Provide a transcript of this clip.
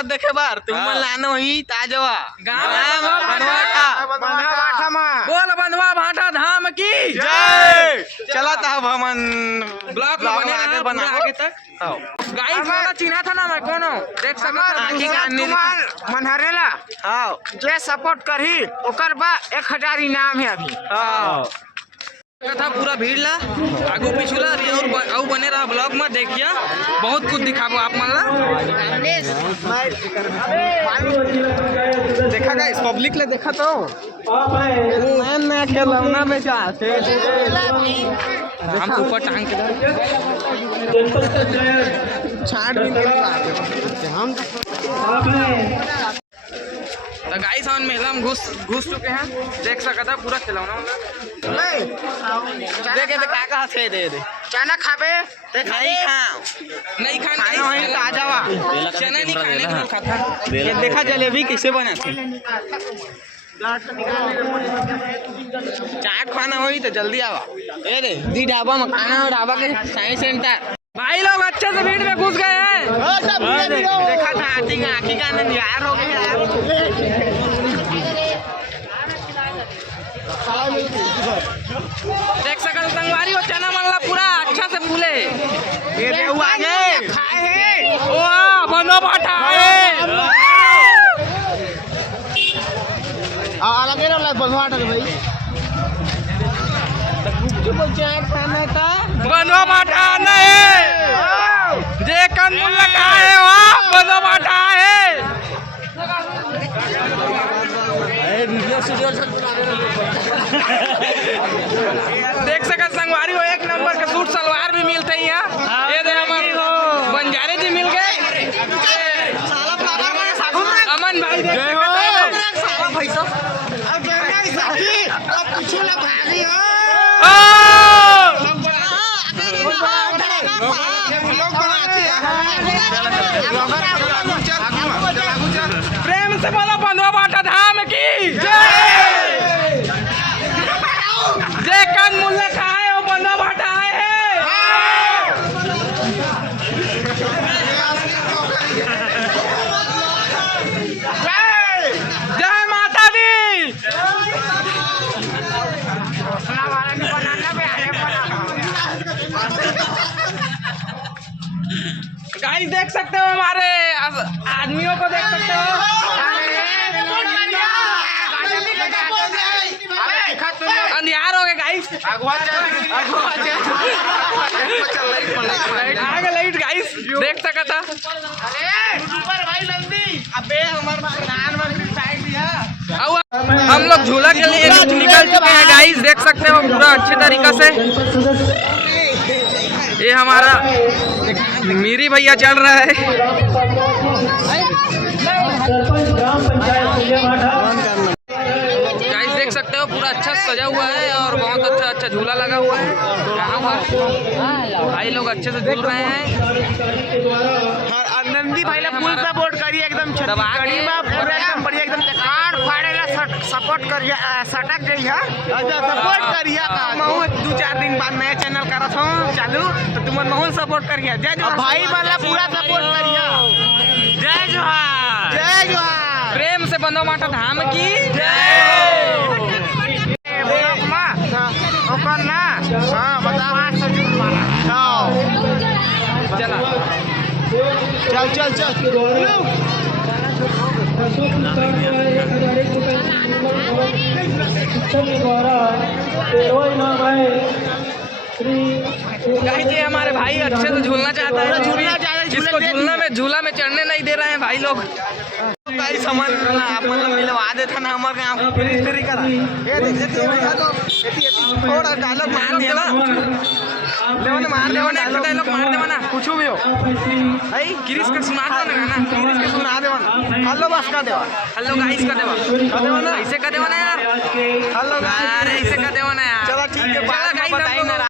मत देखे बार तुम लाना वही ताजवा बोल बंधवा भाटा धाम की जय। चला था भवन ब्लॉग आगे बना आगे तक गाइस वाला चिन्हा था ना मैं कोनो देख सकत मनहरेला हां जे सपोर्ट करही ओकर बा 1000 इनाम है अभी। हां था पूरा भीड़ ला आगू पिछला और बने रहा ब्लॉग में देखिए बहुत कुछ दिखाबो आप मन ला देखा गाइस पब्लिक ले देखा तो नया खिलौना बेचा हम ऊपर टांग के छाट भी हम तो गाइस हम मेला में घुस चुके हैं देख सकता था पूरा खिलौना देखे तो का से दे चना खाबे नहीं खाना वही ताजा वा चना नहीं खाने को खाता ये देखा जलेबी कैसे बना थी चाट खाना होई तो जल्दी आवा ए रे दी ढाबा में खाना हो ढाबा के साइंस सेंटर भाई लोग अच्छे से भीड़ में घुस गए हैं देखा था आँखी का आनंद यार हो गया देख सकल संगवारी हो चना मनला पूरा अच्छा से फूले ये रे वो आगे खाए है वाह बनो बाटा है अलग अलग बनवाट भाई जो बोल चाट खाना था बनो बाटा नहीं जे कन मुल्ला का है वाह बनो बाटा है देख सकत संगवारी हो एक नंबर का सूट सलवार भी मिलते हैं यहाँ ये दे हमारे बंजारे जी मिल गए अमन भाई जय हो प्रेम से बोलो बंधवा बाटा धाम की जय कन मुल्ला खाए हो बंधवा बाटा आए जय माता दी गाइस देख सकते हो हमारे आदमियों को देख सकते हो अंधियार हो गए गाइस आगे लाइट गाइस देख सका था हम लोग झूला के लिए निकल चुके हैं गाइस देख सकते हो पूरा अच्छे तरीका से ये हमारा मीरी भैया चल रहा है गाइस देख सकते हो पूरा अच्छा सजा हुआ है और बहुत अच्छा झूला लगा हुआ है यहाँ पर भाई लोग अच्छे से झूल रहे हैं नंदी भाई ला फुल सपोर्ट करिए एकदम छत्तीसगढ़ी में पूरा एकदम बढ़िया एकदम काट फाड़ेला सपोर्ट करिए सटक गई है सपोर्ट करिए महू 2-4 दिन बाद नया चैनल करत हूं चालू तो तुम महू सपोर्ट करिए जय जोहार भाई वाला पूरा सपोर्ट करिए जय जोहार जय जोहार प्रेम से बंधो माटा धाम की जय ओकर ना हां बताओ सजूर मारा चला चल गाइस ये हमारे भाई अच्छे से झूलना चाहता है जिसको झूला में चढ़ने नहीं दे रहे हैं भाई लोग भाई समझ आप मतलब मिलवा देता ना हमारे यहाँ फिर इस तरीका ये देखिए थोड़ा डायलॉग मार दिया ना लेवन मार देवा ना डायलॉग मार देवा ना कुछ भी हो भाई गिरीश का सुना दो ना गाना गिरीश का सुना देवा ना हेलो बस का देवा हेलो गाइस का देवा ना ऐसे का देवा ना यार हेलो अरे ऐसे का देवा ना यार चलो ठीक है चला गाइस